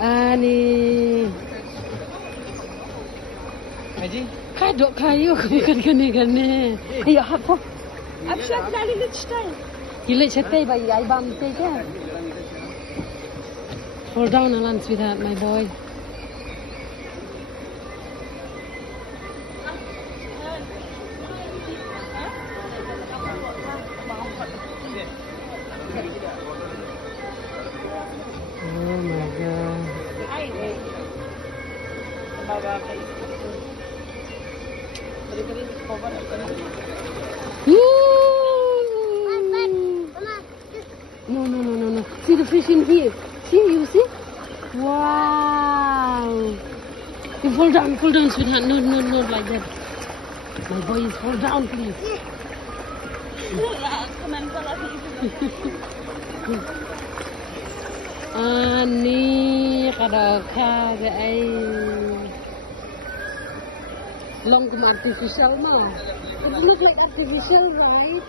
Ani. Haji? Kadok kayu gane. Ayo apa? Abschlag lali Lichtstein. Gila cetai bayi ay bam kan. Fall down alan sweetheart my boy. Oh my god. No. See the fish in here. See, you see? Wow. You fall down, sweetheart. No, like that. My boy is fall down, please. Ani kadok ka ay long kum artificial mah. It looks like artificial, right?